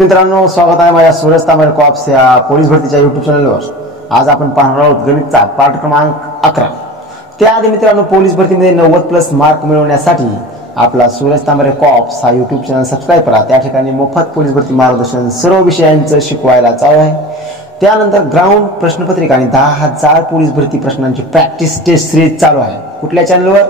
मित्रांनो, स्वागत आहे माझ्या सूरज तांबरे कॉप्स या पोलीस भरतीच्या YouTube चॅनलवर। आज आपण पाहणार आहोत गणितचा पाठ क्रमांक 11। त्याआधी मित्रांनो, पोलीस भरतीमध्ये 90+ मार्क मिळवण्यासाठी आपला सूरज तांबरे कॉप्स हा YouTube चॅनल सबस्क्राइब करा। त्या ठिकाणी मोफत पोलीस भरती मार्गदर्शन सर्व विषयांचं शिकवायला चालू आहे। त्यानंतर ग्राउंड प्रश्नपत्रिका आणि 10,000 पोलीस भरती प्रश्नांची प्रॅक्टिस टेस्ट सिरीज चालू आहे। कुठल्या चॅनलवर?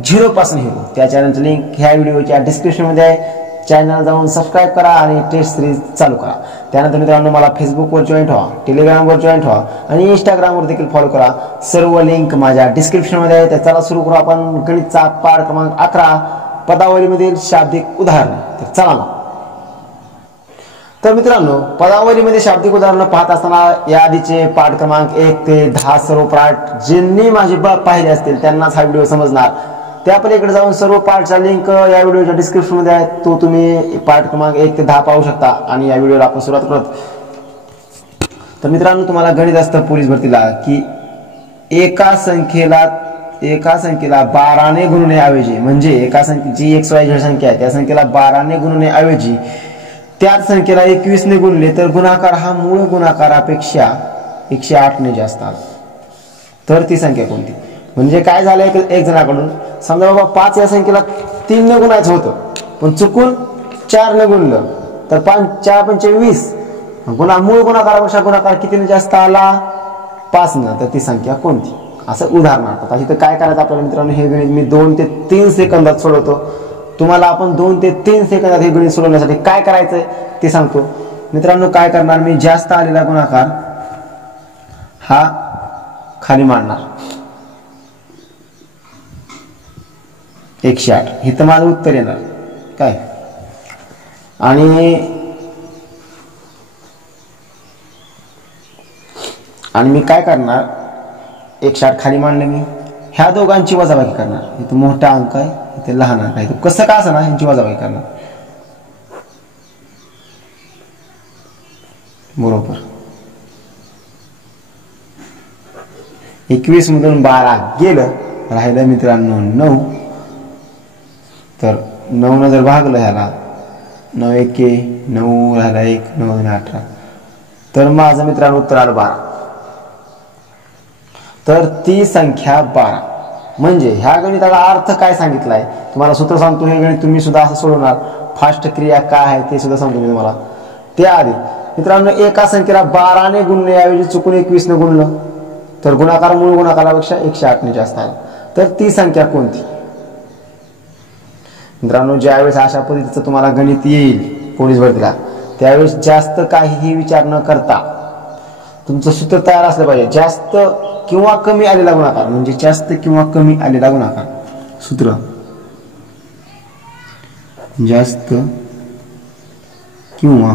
झिरो पासून हिरो। त्या चॅनलची लिंक ह्या व्हिडिओच्या डिस्क्रिप्शन मध्ये आहे। चॅनल जाऊन सबस्क्राइब करा आणि टेस्ट सिरीज चालू करा। त्यानंतर मित्रांनो, मला फेसबुकवर जॉईन व्हा, टेलिग्रामवर जॉईन व्हा आणि इंस्टाग्रामवर देखील फॉलो करा। सर्व लिंक माझ्या डिस्क्रिप्शन मध्ये आहे। तर चला सुरू करू आपण गणितचा पाठ क्रमांक 11 पदावलीमधील शाब्दिक उदाहरणे। तर चला मग। तर मित्रांनो, पदावलीमध्ये शाब्दिक उदाहरण पाहत असताना या आधीचे पाठ क्रमांक 1 ते 10 सर्व पाठ ज्यांनी माझे पाहिले असतील त्यांनाच हा व्हिडिओ समजणार। त्या पलीकडे जाऊन सर्व पाठचा लिंक या व्हिडिओच्या डिस्क्रिप्शन मध्ये आहे। तो तुम्ही पाठ क्रमांक 1 ते 10 पाहू शकता आणि या व्हिडिओला आपण सुरुवात करत। तर मित्रांनो, तुम्हाला गणित असतं पोलीस भरतीला की एका संख्येला 12 ने गुणण्याऐवजी, म्हणजे एका संख्येची XYZ संख्या आहे त्या संख्येला 12 ने गुणण्याऐवजी त्याच संख्येला 21 ने गुणले तर गुणाकार हा मूळ गुणाकारापेक्षा 108 ने जास्त आला तर ती संख्या कोणती? म्हणजे काय झालं, एक जणाकडून समजा बाबा 5 या संख्येला 3 ने गुणायचं होतं पण चुकून 4 ने गुणलं तर 5 4 पंचे 20 मूळ गुणाकारापेक्षा गुणाकार कितीने जास्त आला? 5 ने। तर ती संख्या कोणती? असं उदाहरणार्थ आता इथं काय करायचं आपल्याला मित्रांनो, हे गणित मी 2 ते 3 सेकंदात सोडवतो। तुम्हाला आपण 2 ते 3 सेकंदात हे गणित सोडवण्यासाठी काय करायचंय ते सांगतो। मित्रांनो, काय करणार मी, जास्त आलेला गुणाकार हा खाली मांडणार 108। इथं माझं उत्तर येणार काय, आणि मी काय करणार, 108 खाली मांडले मी, ह्या दोघांची वजाबाकी करणार। इथं मोठा अंक आहे, इथे लहान अंक आहे, कसं का असं ना ह्यांची वजाबाकी करणार बरोबर। 21 मधून 12 गेलं, राहिलं मित्रांनो 9। तर 9 ने जर भागलं ह्याला, 9 एके 9 राहिला 1, 9 आणि 18, तर माझं मित्रांनो उत्तर आलं 12। तर ती संख्या 12। म्हणजे ह्या गणिताचा अर्थ काय सांगितलाय तुम्हाला सूत्र सांगतो। हे गणित तुम्ही सुद्धा असं सोडवणार। फास्ट क्रिया काय आहे ते सुद्धा सांगतो मी तुम्हाला। त्याआधी मित्रांनो, एका संख्येला 12 ने गुणण्याऐवजी चुकून 21 ने गुणलं तर गुणाकार मूळ गुणाकारापेक्षा 108 ने जास्त आला तर ती संख्या कोणती? मित्रांनो, ज्यावेळेस अशा पद्धतीचं तुम्हाला गणित येईल पोलीस भरतीला त्यावेळेस जास्त काहीही विचार न करता तुमचं सूत्र तयार असलं पाहिजे। जास्त किंवा कमी आलेला गुणाकार, म्हणजे जास्त किंवा कमी आलेला गुणाकार सूत्र, जास्त किंवा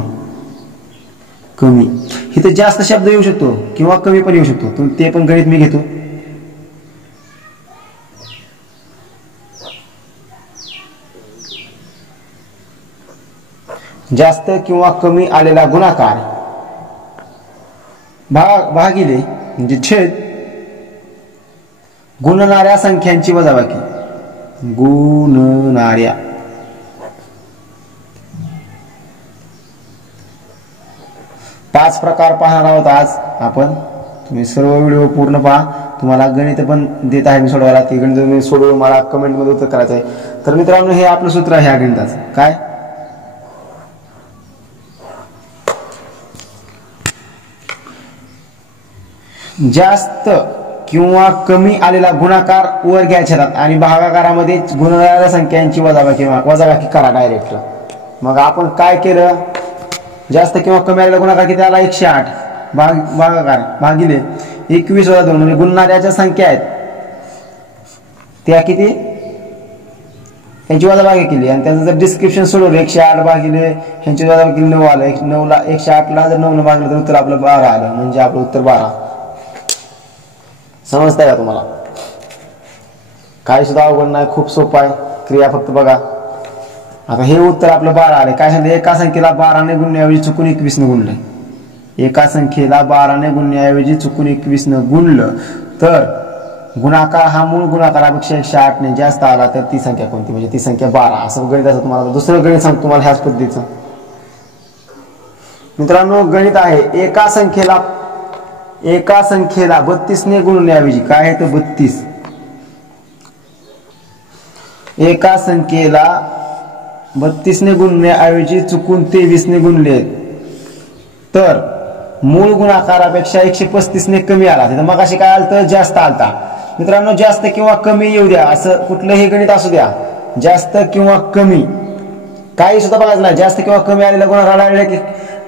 कमी। इथे जास्त शब्द येऊ शकतो किंवा कमी पण येऊ शकतो, ते पण गणित मी घेतो। जास्त किंवा कमी आलेला गुणाकार भागिले म्हणजे छेद गुणणाऱ्या संख्यांची वजाबाकी, गुणणाऱ्या। पाच प्रकार पाहणार आहोत आज आपण। तुम्ही सर्व व्हिडिओ पूर्ण पहा। तुम्हाला गणित पण देत आहे मी सोडवायला, ती गणित तुम्ही सोडवून मला कमेंट मध्ये उत्तर करायचं आहे। तर मित्रांनो, हे आपलं सूत्र आहे ह्या गणिताचं, काय जास्त किंवा कमी आलेला गुणाकार वर घ्यायचे आणि भागाकारामध्ये गुणणाऱ्या संख्यांची वजाबाकी करा डायरेक्ट। मग आपण काय केलं, जास्त किंवा कमी आलेला गुणाकार किती आला? 108 भागाकार भागिले 21 वजा 2, म्हणजे गुणणाऱ्याच्या संख्या आहेत त्या किती, यांची वजाबाकी केली आणि त्यांचं जर डिस्क्रिप्शन सोडवलं 108 भागिले ह्यांची वजाबाकी 9 आलं। 9 ला 108 ला जर 9 ने भागलं तर उत्तर आपलं 12 आलं, म्हणजे आपलं उत्तर 12। समजतंय का तुम्हाला? काही सुद्धा अवघड नाही, खूप सोपं आहे, क्रिया फक्त बघा। आता हे उत्तर आपलं 12 आले। काय सांगितलं, एका संख्येला 12 ने गुणण्याऐवजी चुकून 21 ने गुणले। एका संख्येला 12 ने गुणण्याऐवजी चुकून 21 ने गुणलं तर गुणाकार हा मूळ गुणाकारापेक्षा 108 ने जास्त आला तर ती संख्या कोणती? म्हणजे ती संख्या 12। असं गणिताचं तुम्हाला दुसरं गणित सांगतो तुम्हाला ह्याच पद्धतीचं। मित्रांनो गणित आहे, एका संख्येला 32 ने गुणण्याऐवजी काय आहे तर 32, एका संख्येला 32 ने गुणण्याऐवजी चुकून 23 ने गुणले तर मूळ गुणाकारापेक्षा 135 ने कमी आला. तिथं मग अशी काय आलं तर जास्त आलता. मित्रांनो जास्त किंवा कमी येऊ द्या, असं कुठलंही गणित असू द्या, जास्त किंवा कमी काही सुद्धा बघायचं नाही. जास्त किंवा कमी आलेला गुणाकार की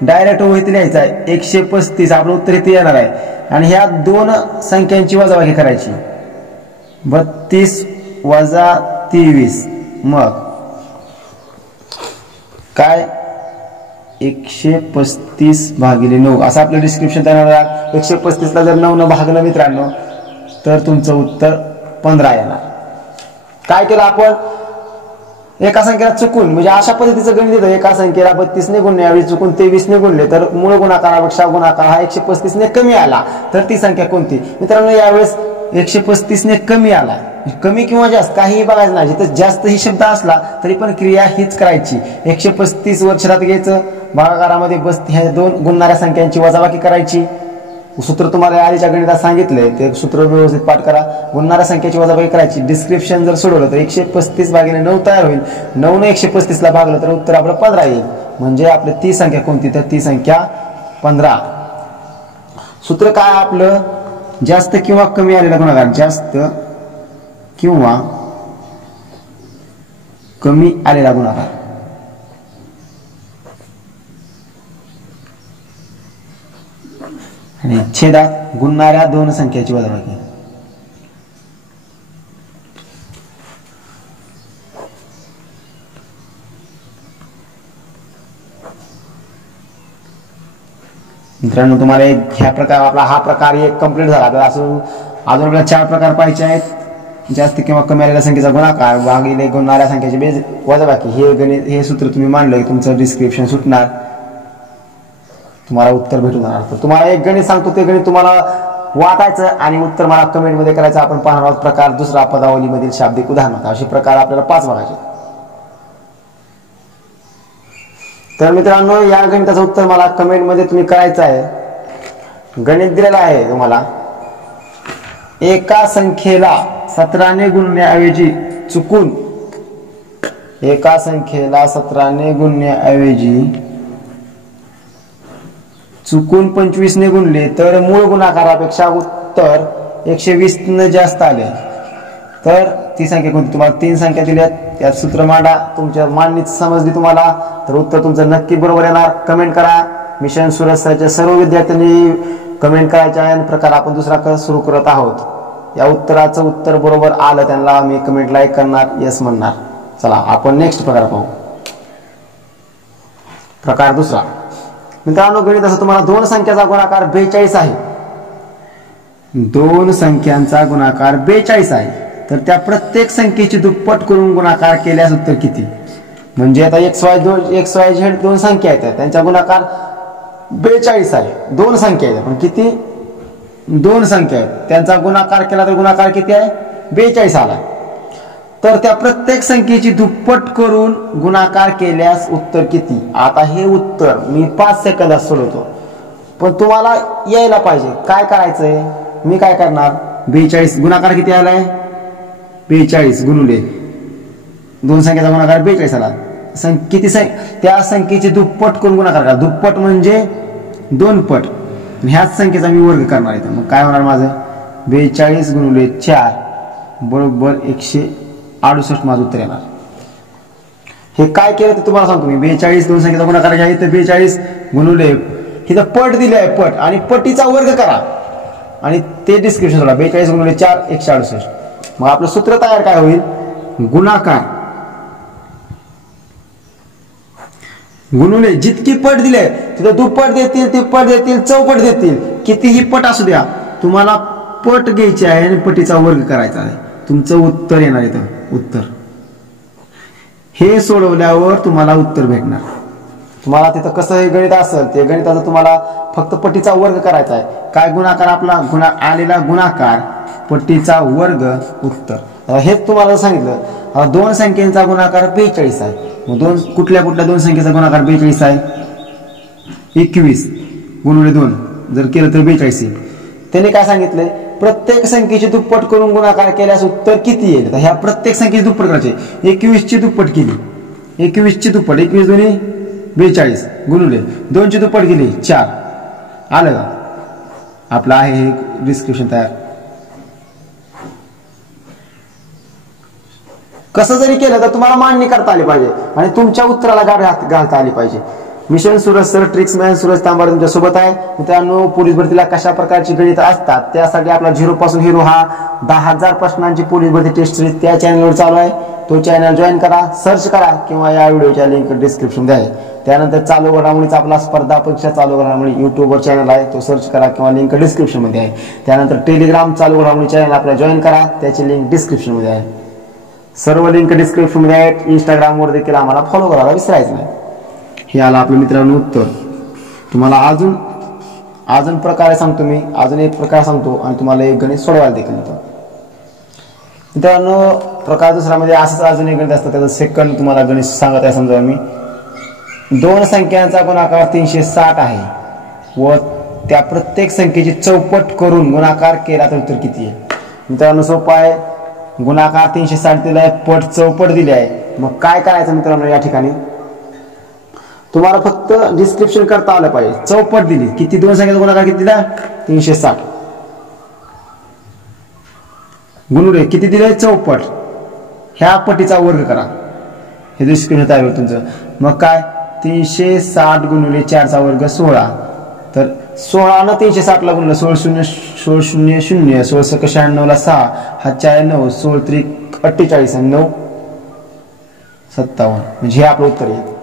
डायरेक्ट वहीत लिहायचा आहे 135. आपलं उत्तर इथे येणार आहे आणि ह्या दोन संख्यांची वजाबाकी करायची. 32 वजा 23 मग काय 135 भागिले 9 असं आपलं डिस्क्रिप्शन तयार होणार. 135 ला जर 9 न भागलं मित्रांनो तर तुमचं उत्तर 15 येणार. काय केलं आपण एका संख्येला चुकून म्हणजे अशा पद्धतीचं गणित येतं. एका संख्येला 32 ने गुणण्याऐवजी चुकून 23 ने गुणले तर मूळ गुणाकारापेक्षा गुणाकार हा 135 ने कमी आला तर ती संख्या कोणती. मित्रांनो यावेळेस 135 ने कमी आला, कमी किंवा जास्त काहीही बघायचं नाही. जिथं जास्त ही शब्द असला तरी पण क्रिया हीच करायची. 135 वर लक्षात घ्यायचं, भागाकारामध्ये बस ह्या दोन गुणणाऱ्या संख्यांची वजाबाकी करायची. सूत्र तुम्हाला आधीच्या गणितात सांगितलंय ते सूत्र व्यवस्थित पाठ करा. गुणणाऱ्या संख्येची वजाबाकी करायची. डिस्क्रिप्शन जर सोडवलं तर 135 भागिले 9 तयार होईल. 9 ने 135 ला भागलं तर उत्तर आपलं 15 येईल. म्हणजे आपली ती संख्या कोणती तर ती संख्या 15. सूत्र काय आपलं जास्त किंवा कमी आलेला गुणाकार, जास्त किंवा कमी आलेला गुणाकार आणि छेदात गुणणाऱ्या दोन संख्याची वजाबाकी. मित्रांनो तुम्हाला ह्या प्रकार आपला हा प्रकार एक कंप्लीट झाला. तर असं अजून आपल्याला 4 प्रकार पाहिजे आहेत. जास्त किंवा कमी आलेल्या संख्येचा गुणाकार भागिले गुणणाऱ्या संख्येची वजाबाकी. हे गणित हे सूत्र तुम्ही मांडलं की तुमचं डिस्क्रिप्शन सुटणार, तुम्हाला उत्तर भेटून जाणार. तर तुम्हाला एक गणित सांगतो ते गणित तुम्हाला वाचायचं आणि उत्तर मला कमेंट मध्ये करायचं. आपण पाहणार आहोत प्रकार दुसरा पदावलीमधील शाब्दिक उदाहरण. असे प्रकार आपल्याला 5 बघायचे. तर मित्रांनो या गणिताचं उत्तर मला कमेंट मध्ये तुम्ही करायचं आहे. गणित दिलेलं आहे तुम्हाला, एका संख्येला 17 ने गुणण्याऐवजी चुकून, एका संख्येला 17 ने गुणण्याऐवजी चुकून 25 ने गुणले तर मूळ गुणाकारापेक्षा उत्तर 120 ने जास्त आले तर ती संख्या कोणती. तुम्हाला 3 संख्या दिल्यात, त्यात सूत्र मांडा. तुमच्या मांडणीच समजली तुम्हाला तर उत्तर तुमचं नक्की बरोबर येणार. कमेंट करा. मिशन सूरज सरच्या सर्व विद्यार्थ्यांनी कमेंट करायचे आहे. प्रकार आपण दुसरा सुरू करत आहोत. या उत्तराचं उत्तर बरोबर आलं त्यांना मी कमेंट लाईक करणार, यस म्हणणार. चला आपण नेक्स्ट प्रकार पाहू. प्रकार दुसरा. मित्रांनो गणिताचा तुम्हाला 2 संख्याचा गुणाकार 42 आहे. 2 संख्यांचा गुणाकार 42 आहे. तर त्या प्रत्येक संख्येची दुप्पट करून गुणाकार केल्यास उत्तर किती. म्हणजे आता XYZ 2 संख्या आहेत, त्यांचा गुणाकार 42 आहे. 2 संख्या आहेत पण किती 2 संख्या आहेत, त्यांचा गुणाकार केला तर गुणाकार किती आहे 42 आला. तर त्या प्रत्येक संख्येची दुप्पट करून गुणाकार केल्यास उत्तर किती. आता हे उत्तर मी 5 सेकंदात सोडवतो पण तुम्हाला यायला पाहिजे. काय करायचंय मी काय करणार, 42 गुणाकार किती आलाय 42 गुणुले 2 संख्येचा गुणाकार 42 आला. किती त्या संख्येची दुप्पट करून गुणाकार करा. दुप्पट म्हणजे 2 पट. ह्याच संख्येचा मी वर्ग करणार आहे. मग काय होणार माझं 42 गुणुले 4 बरोबर 168 माझं उत्तर येणार. हे काय केलं ते तुम्हाला सांगतो मी. 42 2 संख्येचा गुणाकार घ्या. इथे 42 गुणुले इथं पट दिले आहे पट आणि पटीचा वर्ग करा आणि ते डिस्क्रिप्शन सोडा. 42 गुणुले 4 168. मग आपलं सूत्र तयार काय होईल, गुणाकार गुणुले जितकी पट दिले तिथं दुप्पट देतील, तिप्पट देतील, चौपट देतील, कितीही पट असू द्या तुम्हाला पट घ्यायची आहे आणि पटीचा वर्ग करायचा आहे. तुमचं उत्तर येणार इथं उत्तर. हे सोडवल्यावर तुम्हाला उत्तर भेटणार. तुम्हाला तिथं कसं हे गणित असेल ते गणिताचं तुम्हाला फक्त पटीचा वर्ग करायचा आहे. काय गुणाकार आपला आलेला गुणाकार पटीचा वर्ग उत्तर. हेच तुम्हाला सांगितलं. 2 संख्येचा गुणाकार 42 आहे. मग कुठल्या 2 संख्येचा गुणाकार 42 आहे 21 गुणिले 2 जर केलं तर 42 येईल. त्याने काय सांगितलंय, प्रत्येक संख्येची दुप्पट करून गुणाकार केल्यास उत्तर किती येईल. तर ह्या प्रत्येक संख्येची दुप्पट करायची. 21 ची दुप्पट केली, 21 ची दुप्पट 21 दोन्ही 42 गुणिले 2 ची दुप्पट केली 4. आलं का. आपलं आहे हे डिस्क्रिप्शन तयार. कसं जरी केलं तर तुम्हाला मांडणी करता आली पाहिजे आणि तुमच्या उत्तराला गाठ घालता आली पाहिजे. मिशन सूरज सर ट्रिक्समॅन सूरज तांबार तुमच्या सोबत आहे. मित्रांनो, पोलीस भरतीला कशा प्रकारची गणित असतात त्यासाठी आपला 0 पासून हिरो हा 10,000 प्रश्नांची पोलीस भरती टेस्ट सिरीज त्या चॅनलवर चालू आहे. तो चॅनल जॉईन करा, सर्च करा किंवा या व्हिडिओच्या लिंक डिस्क्रिप्शन मध्ये आहे. त्यानंतर चालू घडामोडीचा आपला स्पर्धा परीक्षा चालू घडामोडी युट्यूबवर चॅनल आहे, तो सर्च करा किंवा लिंक डिस्क्रिप्शन मध्ये आहे. त्यानंतर टेलिग्राम चालू घडामोडी चॅनल आपला जॉईन करा, त्याची लिंक डिस्क्रिप्शन मध्ये आहे. सर्व लिंक डिस्क्रिप्शन मध्ये आहेत. इंस्टाग्रामवर देखील आम्हाला फॉलो करायला विसरायचं नाही. हे आलं आपलं मित्रांनो उत्तर. तुम्हाला अजून प्रकारे सांगतो मी, अजून एक प्रकार सांगतो आणि तुम्हाला एक गणित सोडवायला देखील देतो. मित्रांनो, प्रकार दुसऱ्यामध्ये असंच अजून एक गणित असतं. त्याचं सेकंड तुम्हाला गणित सांगत आहे. समजा मी 2 संख्यांचा गुणाकार 360 आहे व त्या प्रत्येक संख्येची चौपट करून गुणाकार केला तर उत्तर किती आहे. मित्रांनो, सोपं आहे. गुणाकार 360 दिलाय, पट चौपट दिली आहे. मग काय करायचं मित्रांनो, या ठिकाणी तुम्हाला फक्त डिस्क्रिप्शन करता आलं पाहिजे. चौपट दिली किती, 2 संख्येचा गुणाकार किती दिला 360 गुणुले किती दिले चौपट, ह्या पटीचा वर्ग करा. हे डिस्क्रिप्शन तयार होईल तुमचं. मग काय 360 गुणुले 4 चा वर्ग 16. तर 16 न 360 ला गुणलं 16 0 16 0 0 16 96 ला 6 हा 4 9 16 त्रिक 48 आणि 9 57 म्हणजे हे आपलं उत्तर येईल.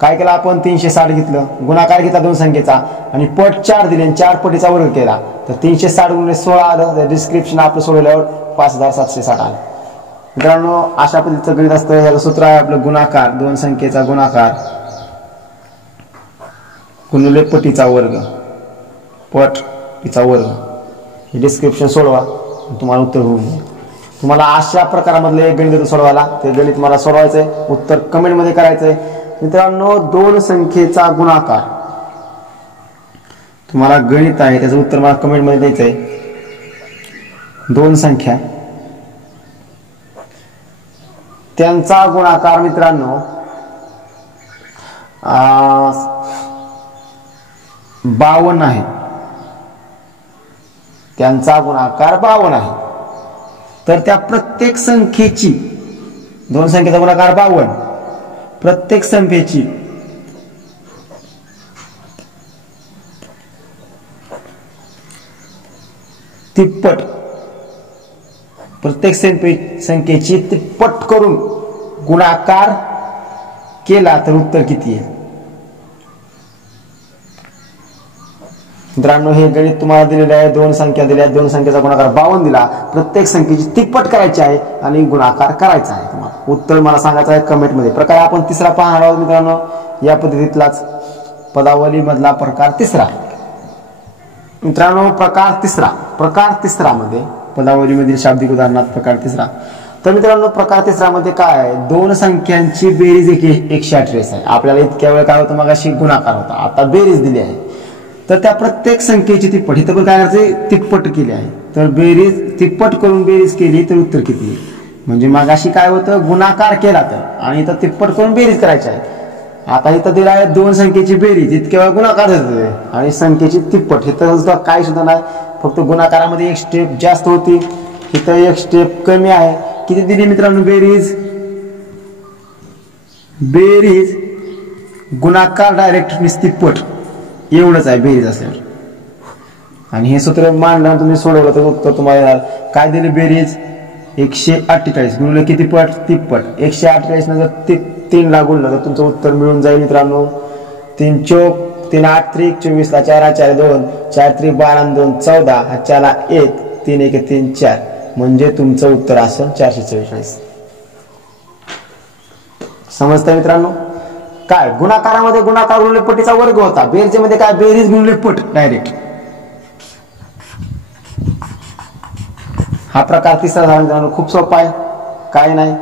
काय केलं आपण, 360 घेतलं, गुणाकार घेतला 2 संख्येचा आणि पट 4 दिले आणि 4 पटीचा वर्ग केला. तर 360 गुणिले 16 आलं. तर डिस्क्रिप्शन आपलं सोडवल्यावर 5760 आलं. मित्रांनो, अशा पद्धतीचं गणित असतं. याचं सूत्र आहे आपलं गुणाकार, 2 संख्येचा गुणाकार गुणिले पटीचा वर्ग, पटीचा वर्ग. हे डिस्क्रिप्शन सोडवा, तुम्हाला उत्तर होईल. तुम्हाला अशा प्रकारामधलं एक गणित सोडवायला, ते गणित मला सोडवायचंय, उत्तर कमेंट मध्ये करायचंय. मित्रांनो, 2 संख्येचा गुणाकार, तुम्हाला गणित आहे त्याचं उत्तर मला कमेंट मध्ये द्यायचंय. 2 संख्या त्यांचा गुणाकार मित्रांनो 52 आहे. त्यांचा गुणाकार 52 आहे. तर त्या प्रत्येक संख्येची, 2 संख्येचा गुणाकार 52, प्रत्येक संख्येची तिप्पट, प्रत्येक संख्येची तिप्पट करून गुणाकार केला तर उत्तर किती आहे. मित्रांनो, हे गणित तुम्हाला दिलेलं आहे. 2 संख्या दिल्या, 2 संख्येचा गुणाकार 52 दिला, प्रत्येक संख्येची तिप्पट करायची आहे आणि गुणाकार करायचा आहे. तुम्हाला उत्तर मला सांगायचं आहे कमेंट मध्ये. प्रकार आपण तिसरा पाहणार आहोत मित्रांनो. या पद्धतीतलाच पदावली मधला प्रकार तिसरा. मित्रांनो, प्रकार तिसरा मध्ये पदावलीमधील शाब्दिक उदाहरणात प्रकार तिसरा. तर मित्रांनो, प्रकार तिसरा मध्ये काय आहे, 2 संख्यांची बेरीज 148 आहे. आपल्याला इतक्या वेळ काय होतं, मगाशी गुणाकार होता, आता बेरीज दिली आहे. तर त्या प्रत्येक संख्येची तिप्पट, इथं पण काय करायचं, तिप्पट केली आहे. तर बेरीज तिप्पट करून बेरीज केली तर उत्तर किती. म्हणजे मगाशी काय होतं, गुणाकार केला तर, आणि इथं तिप्पट करून बेरीज करायची आहे. आता इथं दिला आहे 2 संख्येची बेरीज, इतक्या वेळा गुणाकार होते आणि संख्येची तिप्पट. इथं सुद्धा काय सुद्धा नाही, फक्त गुणाकारामध्ये एक स्टेप जास्त होती, इथं एक स्टेप कमी आहे. किती दिली मित्रांनो बेरीज, गुणाकार डायरेक्ट तिप्पट एवढंच आहे बेरीज असल्यावर. आणि हे सूत्र मांडलं तुम्ही सोडवलं तर उत्तर तुम्हाला येणार. काय दिले बेरीज 148 गुणिले किती पट, तिप्पट. 148 न जर 3 ला गुणलं तर तुमचं उत्तर मिळून जाईल मित्रांनो. 3 चौक 3 8 त्रिक 24 ला 4 4 2 4 त्रिक 12 2 14 हा 4 ला 1 3 1 3 4 म्हणजे तुमचं उत्तर असेल 444. समजतंय मित्रांनो. काय गुणाकारामध्ये गुणाकार गुणिले पटीचा वर्ग होता, बेरजेमध्ये काय बेरीज गुणिले पट डायरेक्ट. हा प्रकार तिसरा झाला मित्रांनो. खूप सोपा आहे, काय नाही.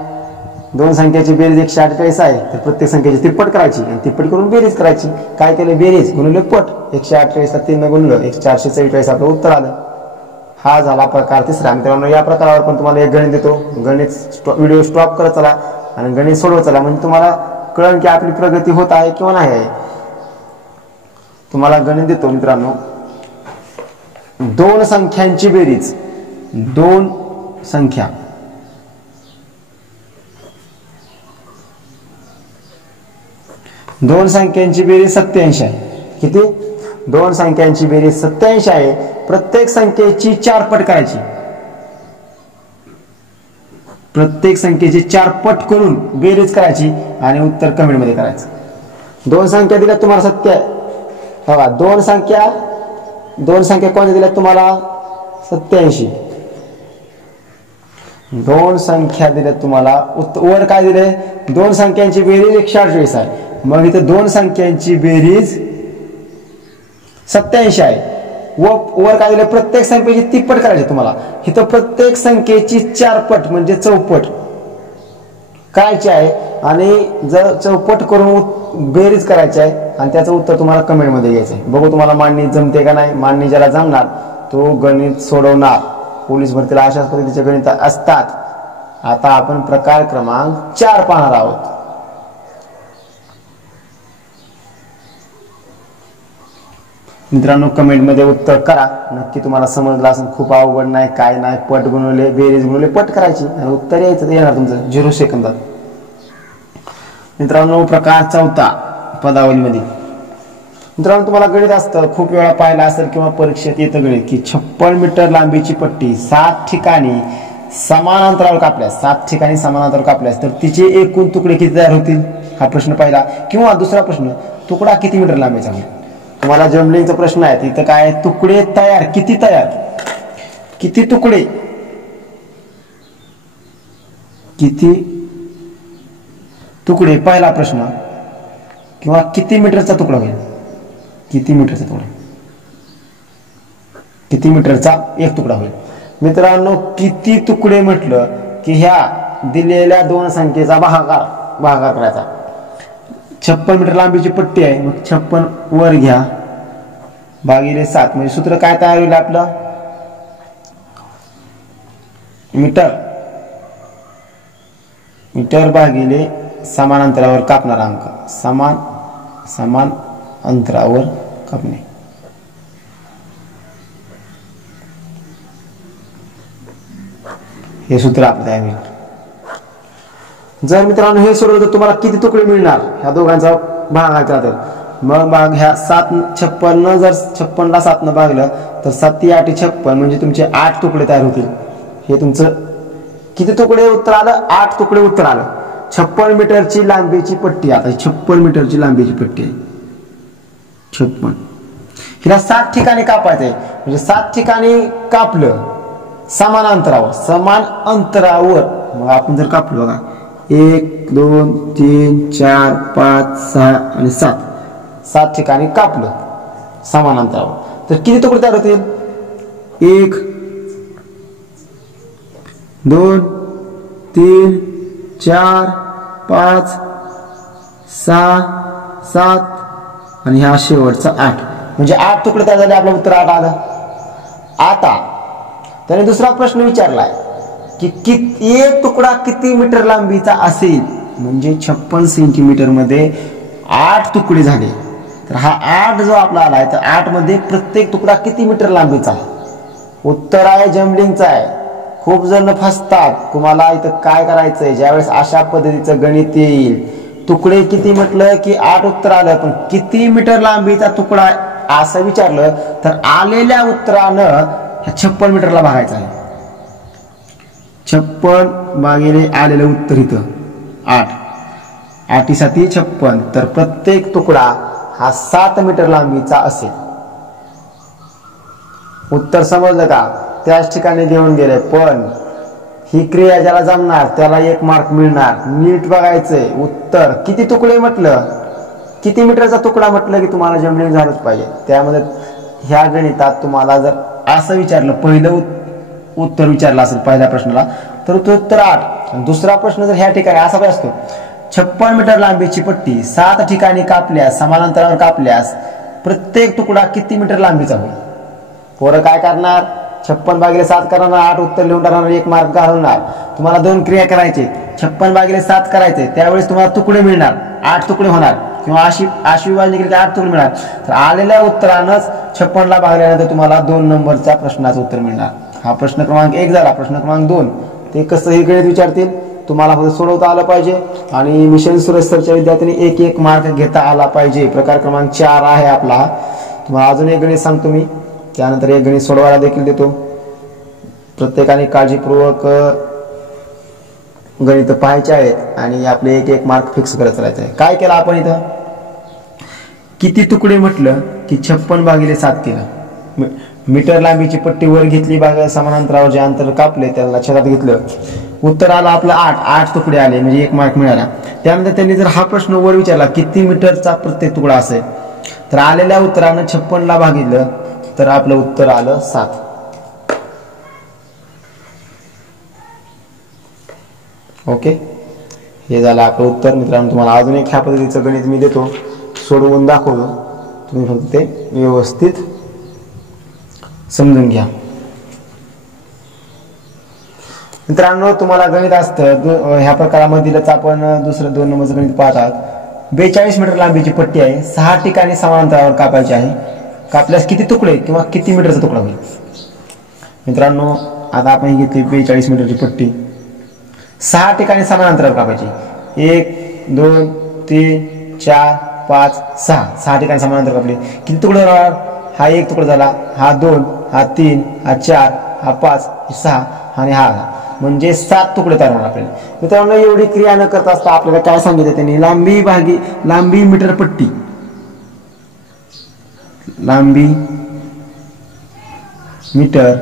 दोन संख्याची बेरीज 148 आहे, तर प्रत्येक संख्येची तिप्पट करायची आणि तिप्पट करून बेरीज करायची. काय केलं? बेरीज गुणिले पट. 148 ला 3 गुणलं 444 आपलं उत्तर आलं. हा झाला प्रकार तिसरा. मित्रांनो, या प्रकारावर पण तुम्हाला एक गणित देतो. गणित व्हिडिओ स्टॉप करत चला आणि गणित सोडवत चला, म्हणजे तुम्हाला कळेल की आपली प्रगती होत आहे किंवा नाही आहे. तुम्हाला गणित देतो मित्रांनो. दोन संख्यांची बेरीज, दोन संख्या दोन संख्यांची बेरीज 87 आहे. किती? दोन संख्यांची बेरीज 87 आहे. प्रत्येक संख्येची 4 पट करायची. प्रत्येक संख्येची 4 पट करून बेरीज करायची आणि उत्तर कमेंट मध्ये करायचं. दोन संख्या दिल्या तुम्हाला बघा, दोन संख्या कोणत्या दिल्या तुम्हाला? 87. दोन संख्या दिल्या तुम्हाला. वर काय दिले? दोन संख्यांची बेरीज 148 आहे. मग इथे दोन संख्यांची बेरीज 87 आहे. वर काय दिले? प्रत्येक संख्येची तिप्पट करायची तुम्हाला. इथं प्रत्येक संख्येची 4 पट म्हणजे चौपट करायची आहे आणि जर चौपट करून बेरीज करायची आहे आणि त्याचं उत्तर तुम्हाला कमेंट मध्ये घ्यायचं आहे. बघू तुम्हाला मांडणी जमते का नाही. मांडणी ज्याला जमणार तो गणित सोडवणार. पोलीस भरतीला अशाच पद्धतीचे गणित असतात. आता आपण प्रकार क्रमांक 4 पाहणार आहोत. मित्रांनो, कमेंट मध्ये उत्तर करा. नक्की तुम्हाला समजलं असेल. खूप अवघड नाही, काय नाही. पट गुणवले बेरीज गुणवले पट करायची आणि उत्तर यायचं येणार तुमचं 0 सेकंदात. मित्रांनो, प्रकार 4 पदावलीमध्ये. मित्रांनो, तुम्हाला गणित असतं, खूप वेळा पाहिलं असेल किंवा परीक्षेत येतं गणित की 56 मीटर लांबीची पट्टी 7 ठिकाणी समान अंतरावर कापल्यास, 7 ठिकाणी समान अंतरावर कापल्यास तर तिचे एकूण तुकडे किती तयार होतील? हा प्रश्न पहिला. किंवा दुसरा प्रश्न, तुकडा किती मीटर लांबीचा होईल? तुम्हाला जम्बलिंगचा प्रश्न आहे. तिथं काय? तुकडे तयार किती तयार, किती तुकडे, किती तुकडे पहिला प्रश्न. किंवा किती मीटरचा तुकडा होईल? किती मीटरचा तुकडा, किती मीटरचा एक तुकडा होईल. मित्रांनो, किती तुकडे म्हटलं की ह्या दिलेल्या दोन संख्येचा भागाकार करायचा. 56 मीटर लांबीची पट्टी आहे. मग 56 वर घ्या भागिले 7 म्हणजे सूत्र काय तयार होईल आपलं? मीटर भागिले समान अंतरावर कापणारा अंक. समान अंतरावर कापणे. हे सूत्र आपलं तयार होईल. जर मित्रांनो हे सोडवलं तर तुम्हाला किती तुकडे मिळणार ह्या दोघांचा भागाकार तर मग भाग ह्या 756 जर 56 ला 7 न भागलं तर 7 × 8 = 56 म्हणजे तुमचे 8 तुकडे तयार होतील. हे तुमचं किती तुकडे उत्तर आलं? 8 तुकडे उत्तर आलं. 56 मीटरची लांबीची पट्टी. आता 56 मीटरची लांबीची पट्टी आहे. 56 हिला 7 ठिकाणी कापायचं आहे म्हणजे 7 ठिकाणी कापलं समान अंतरावर. मग आपण जर कापलं बघा 1 2 3 4 5 6 आणि 7 ठिकाणी कापलं समान अंतरावर तर किती तुकडे तयार होतील? 1 2 3 4 5 6 7 आणि हा शेवटचा 8 म्हणजे 8 तुकडे तयार झाले. आपलं उत्तर 8 आलं. आता त्याने दुसरा प्रश्न विचारलाय की एक तुकडा किती मीटर लांबीचा असेल म्हणजे 56 सेंटीमीटर मध्ये 8 तुकडे झाले. तर हा 8 जो आपला आलाय तर 8 मध्ये प्रत्येक तुकडा किती मीटर लांबीचा? उत्तर आहे जम्बलिंगचा आहे. खूप जण फसतात. तुम्हाला इथं काय करायचंय ज्यावेळेस अशा पद्धतीचं गणित येईल तुकडे किती म्हटलं की 8 उत्तर आलं पण किती मीटर लांबीचा तुकडा असं विचारलं तर आलेल्या उत्तरानं 56 मीटरला भागायचं आहे. 56 भागिले आलेलं उत्तर इथं 8 8 7 56 तर प्रत्येक तुकडा हा 7 मीटर लांबीचा असेल. उत्तर समजलं का? त्याच ठिकाणी घेऊन गेले. पण ही क्रिया ज्याला जमणार त्याला 1 मार्क मिळणार. नीट बघायचंय. उत्तर किती तुकडे म्हटलं, किती मीटरचा तुकडा म्हटलं की तुम्हाला जम्बलिंग झालंच पाहिजे. त्यामध्ये ह्या गणितात तुम्हाला जर असं विचारलं पहिलं उत्तर विचारलं असेल पहिल्या प्रश्नाला तर तो उत्तर 8. दुसरा प्रश्न जर ह्या ठिकाणी असा काय असतो, 56 मीटर लांबीची पट्टी 7 ठिकाणी कापल्यास, समान अंतरावर कापल्यास प्रत्येक तुकडा किती मीटर लांबीचा होईल? पोरं काय करणार, 56/7 करणार, 8 उत्तर लिहून टाकणार, 1 मार्क घालवणार. तुम्हाला 2 क्रिया करायचे, 56/7 करायचे, त्यावेळेस तुम्हाला तुकडे मिळणार, 8 तुकडे होणार, किंवा अशी विभाजणी केली की 8 तुकडे मिळणार. तर आलेल्या उत्तरानंच 56 ला भागल्यानंतर तुम्हाला 2 नंबरच्या प्रश्नाचं उत्तर मिळणार. हा प्रश्न क्रमांक 1 झाला. प्रश्न क्रमांक 2, ते कसं हे गणित विचारतील, तुम्हाला फक्त सोडवता आलं पाहिजे आणि मिशन सूरज सरच्या विद्यार्थ्यांनी 1 मार्क घेता आला पाहिजे. प्रकार क्रमांक 4 आहे आपला. तुम्हाला अजून एक गणित सांगतो मी, त्यानंतर एक गणित सोडवायला देखील देतो. प्रत्येकाने काळजीपूर्वक गणित पाहायचे आहेत आणि आपले 1 मार्क फिक्स करत राहायचं आहे. काय केलं आपण इथं, किती तुकडे म्हटलं की 56/7 केलं. मीटर लांबीची पट्टी वर घेतली, समान अंतरावर जे अंतर कापले त्याला छेदात घेतलं, उत्तर आलं आपलं 8 तुकडे आले, म्हणजे 1 मार्क मिळाला. त्यानंतर त्यांनी जर हा प्रश्न वर विचारला किती मीटरचा प्रत्येक तुकडा असेल, तर आलेल्या उत्तरानं 56 ला भागितलं तर आपलं उत्तर आलं 7. ओके, हे झालं आपलं उत्तर. मित्रांनो, तुम्हाला अजून एक ह्या पद्धतीचं गणित मी देतो, सोडवून दाखवतो, तुम्ही फक्त ते व्यवस्थित समजून घ्या. मित्रांनो, तुम्हाला गणित असतं ह्या प्रकारामधीलच आपण दुसरं 2 नंबरचं गणित पाहत आहात. 42 मीटर लांबीची पट्टी आहे, 6 ठिकाणी समान अंतरावर कापायची आहे. कापल्यास किती तुकडे किंवा किती मीटरचा तुकडा होईल? मित्रांनो, आता आपण घेतली 42 मीटरची पट्टी, 6 ठिकाणी समान अंतरावर कापायची. 1 2 3 4 5 6 ठिकाणी समान अंतर कापले. किती तुकडे होणार? हा 1 तुकडा झाला, हा 2, हा 3, हा 4, हा 5, 6 आणि हा, म्हणजे 7 तुकडे तयार होणार आपल्याला. मित्रांनो, एवढी क्रिया न करता असता आपल्याला काय सांगितलं त्यांनी, लांबी मीटर पट्टी, लांबी मीटर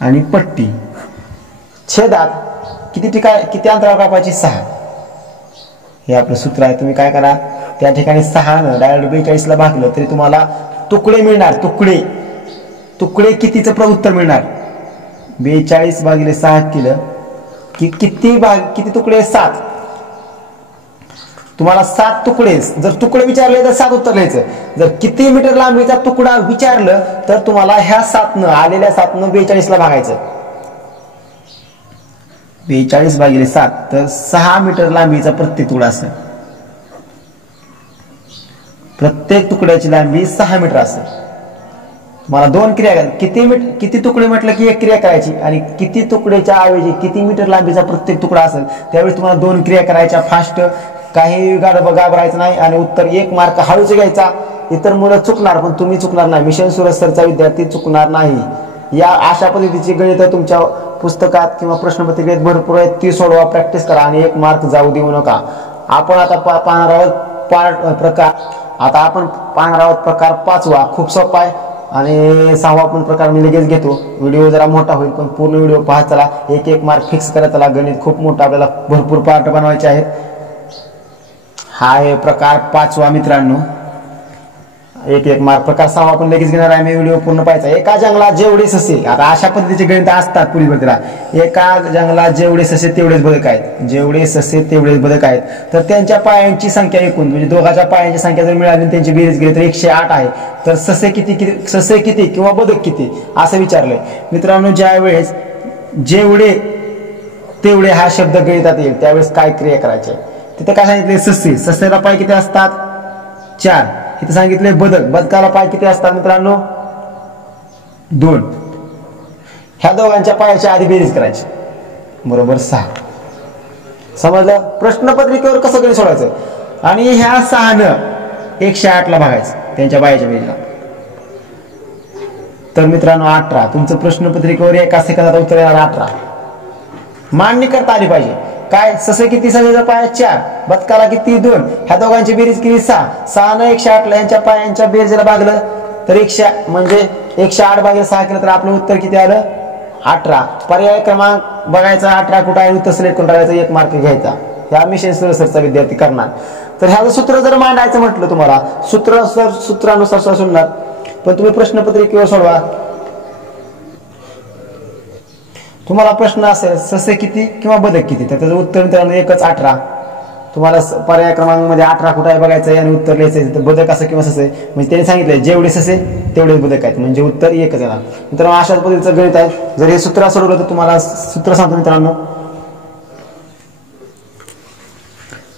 आणि पट्टी छेदात किती अंतरावर कापायची? 6. हे आपलं सूत्र आहे. तुम्ही काय करा, त्या ठिकाणी 6 न डायरेक्ट 42 ला भागलं तरी तुम्हाला तुकडे मिळणार. तुकडे कितीचं उत्तर मिळणार? 42/6 केलं की किती तुकडे? 7. तुम्हाला 7 तुकडे, जर तुकडे विचारले तर 7 उत्तर लिहायचं. जर किती मीटर लांबीचा तुकडा विचारलं तर तुम्हाला ह्या 7 आलेल्या 7 42 ला भागायचं. 42/7 तर 6 मीटर लांबीचा प्रत्येक तुकडा असेल. प्रत्येक तुकड्याची लांबी 6 मीटर असेल. तुम्हाला 2 क्रिया किती तुकडे म्हटलं की 1 क्रिया करायची, आणि किती तुकड्याच्या ऐवजी किती मीटर लांबीचा प्रत्येक तुकडा असेल त्यावेळी तुम्हाला 2 क्रिया करायच्या फास्ट. काही घाबरायचं नाही आणि उत्तर 1 मार्क हळूच घ्यायचा. इतर मुलं चुकणार पण तुम्ही चुकणार नाही. मिशन सूरज सरचा विद्यार्थी चुकणार नाही. या अशा पद्धतीची गणित तुमच्या पुस्तकात किंवा प्रश्नपत्रिकेत भरपूर आहेत, ती सोडवा, प्रॅक्टिस करा आणि 1 मार्क जाऊ देऊ नका. आपण आता पाहणार आहोत प्रकार 5वा. खूप सोपा आहे आणि 6वा पण प्रकार मी लगेच घेतो. व्हिडिओ जरा मोठा होईल पण पूर्ण व्हिडिओ पाहत चला. 1 मार्क फिक्स करत चला. गणित खूप मोठं, आपल्याला भरपूर पार्ट बनवायचे आहेत. हा आहे प्रकार 5वा. मित्रांनो, 1 मार्क. प्रकार 6वा पण लगेच घेणार आहे मी, व्हिडिओ पूर्ण पाहायचा. एका जंगलात जेवढे ससे, आता अशा पद्धतीचे गणित असतात पोलीस भरतीला. एका जंगलात जेवढे ससे तेवढेच बदक आहेत, जेवढे ससे तेवढेच बदक आहेत. तर त्यांच्या पायांची संख्या एकूण, म्हणजे दोघांच्या पायांची संख्या जर मिळाली त्यांची बेरीज केली तर 108 आहे. तर ससे किती किंवा बदक किती असं विचारलंय. मित्रांनो, ज्या वेळेस जेवढे तेवढे हा शब्द गणितात येईल त्यावेळेस काय क्रिया करायची? तिथे काय सांगितले? सस्याला पाय किती असतात? 4. इथे सांगितले बदकाला पाय किती असतात मित्रांनो? 2. ह्या दोघांच्या पायाच्या आधी बेरीज करायची, बरोबर 6. समजलं? प्रश्नपत्रिकेवर कसं गणित सोडायचं? आणि ह्या 6 108 ला भागायचं त्यांच्या पायाच्या बेरीजला. तर मित्रांनो 18. तुमचं प्रश्नपत्रिकेवर एका सेकंदात उत्तर येणार 18. मांडणी करता आली पाहिजे. काय? ससे किती? ससेचा पाय 4, बदकाला किती? 2. ह्या दोघांची बेरीज किती? 6. 6 न 108 ला यांच्या पायांच्या बेरीजला भागलं तर 108/6 केलं तर आपलं उत्तर किती आलं? 18. पर्याय क्रमांक बघायचा, 18 कुठं आहे, उत्तर सिलेक्ट करून टाकायचं, 1 मार्क घ्यायचा. ह्या मिशन सूरज सरचा विद्यार्थी करणार. तर ह्याचं सूत्र जर मांडायचं म्हटलं तुम्हाला, सूत्रानुसार सोडणार, पण तुम्ही प्रश्नपत्रिकेवर सोडवा. तुम्हाला प्रश्न असेल ससे किती किंवा बदक किती, तर त्याचं उत्तर मित्रांनो एकच 18. तुम्हाला पर्याय क्रमांक मध्ये 18 कुठं आहे बघायचं आहे आणि उत्तर लिहायचं. तर बदक असं किंवा ससे, म्हणजे त्यांनी सांगितलंय जेवढे ससे तेवढे बदक आहेत, म्हणजे उत्तर एकच येणार. मित्रांनो अशाच पद्धतीचं गणित आहे. जर हे सूत्र सोडवलं तर तुम्हाला सूत्र सांगतो मित्रांनो.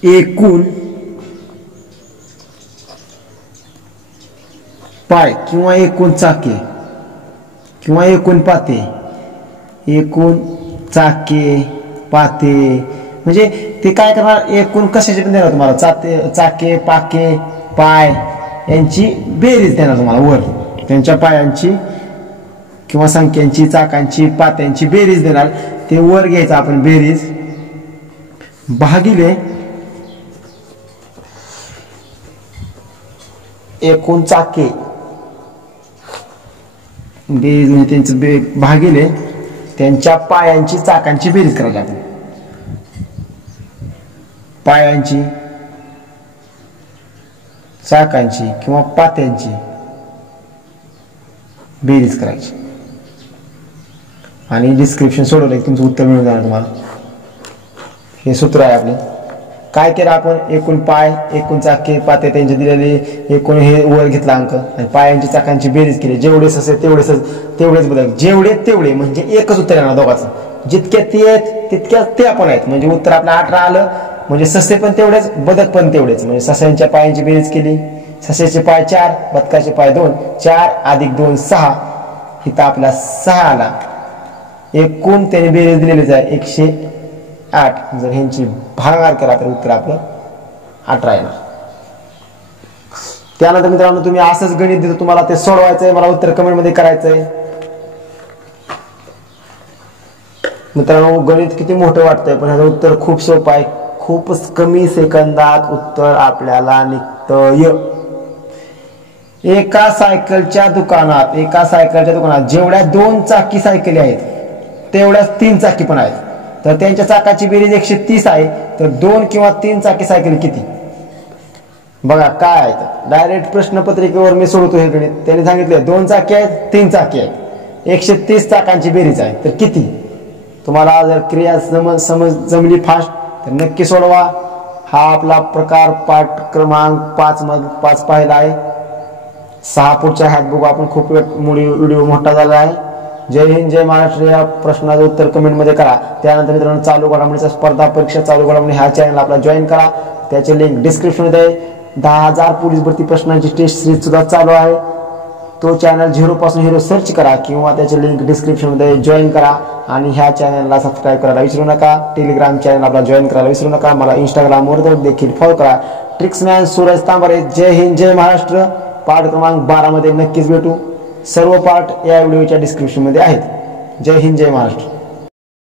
एकूण पाय किंवा एकूण चाके किंवा एकूण पाते, एकूण चाके पाते म्हणजे ते काय करणार, एकूण कशाचे पण देणार तुम्हाला, चाके पाके पाय यांची बेरीज देणार तुम्हाला वर. त्यांच्या पायांची किंवा संख्यांची चाकांची पात्यांची बेरीज देणार. ते वर घ्यायचं आपण बेरीज भागिले एकूण चाके, बेरीज म्हणजे त्यांचं भागिले त्यांच्या पायांची चाकांची बेरीज करायची आपण. पायांची चाकांची किंवा पात्यांची बेरीज करायची आणि डिस्क्रिप्शन सोडवलं की तुमचं उत्तर मिळून जाणार तुम्हाला. हे सूत्र आहे आपले. काय केलं आपण, एकूण पाय एकूण चाके पाते त्यांचे दिलेले एकूण हे वर घेतला अंक आणि पायांची चाकांची बेरीज केली. जेवढे ससे तेवढेच बदल, जेवढे तेवढे म्हणजे एकच उत्तर येणार दोघांचं. जितक्या ते आहेत तितक्या ते आपण आहेत, म्हणजे उत्तर आपलं 18 आलं. म्हणजे ससे पण तेवढेच बदक पण तेवढेच, म्हणजे सस्यांच्या पायांची बेरीज केली. सस्याचे पाय 4, बदकाचे पाय 2, 4 अधिक 2 6, इथं आपला 6 आला. एकूण त्याने बेरीज दिलेलीच आहे 108. जर ह्यांची भागाकार केला तर उत्तर आपलं 18 येणार. त्यानंतर मित्रांनो तुम्ही असंच गणित देतो, तुम्हाला ते सोडवायचंय, मला उत्तर कमेंट मध्ये करायचंय. मित्रांनो गणित किती मोठं वाटतंय पण ह्याचं उत्तर खूप सोपं आहे. खूपच कमी सेकंदात उत्तर आपल्याला निघतंय. एका सायकलच्या दुकानात जेवढ्या 2 चाकी सायकली आहेत तेवढ्याच 3 चाकी पण आहेत. तर त्यांच्या चाकाची बेरीज 130 आहे. तर 2 किंवा 3 चाकी सायकल किती, बघा काय आहे. डायरेक्ट प्रश्नपत्रिकेवर मी सोडवतो हे गणित. त्यांनी सांगितले 2 चाकी आहेत 3 चाकी आहेत, 130 चाकांची बेरीज आहे, तर किती. तुम्हाला जर क्रिया जमली फास्ट तर नक्की सोडवा. हा आपला प्रकार पाठ क्रमांक 5 पाहिला आहे. 6 पुढच्या ह्यात बघू आपण. खूप व्हिडिओ मोठा झाला आहे. जय हिंद जय महाराष्ट्र. या प्रश्नाचं उत्तर कमेंट मध्ये करा. त्यानंतर मित्रांनो चालू घडामोडीचा स्पर्धा परीक्षा चालू घडामोडी ह्या चॅनल आपला जॉईन करा. त्याचे लिंक डिस्क्रिप्शन मध्ये आहे. 10,000 पोलीस भरती प्रश्नांची टेस्ट सिरीज सुद्धा चालू आहे. तो चॅनल 0 पासून हिरो सर्च करा किंवा त्याचे लिंक डिस्क्रिप्शन मध्ये जॉईन करा. आणि ह्या चॅनलला सबस्क्राईब करायला विसरू नका. टेलिग्राम चॅनल आपला जॉईन करायला विसरू नका. मला इंस्टाग्रामवर देखील फॉलो करा. ट्रिक्समॅन सूरज तांबरे. जय हिंद जय महाराष्ट्र. पाठ क्रमांक 12 मध्ये नक्कीच भेटू. सर्व पाठ या व्हिडिओच्या डिस्क्रिप्शन मध्ये आहेत. जय हिंद जय महाराष्ट्र.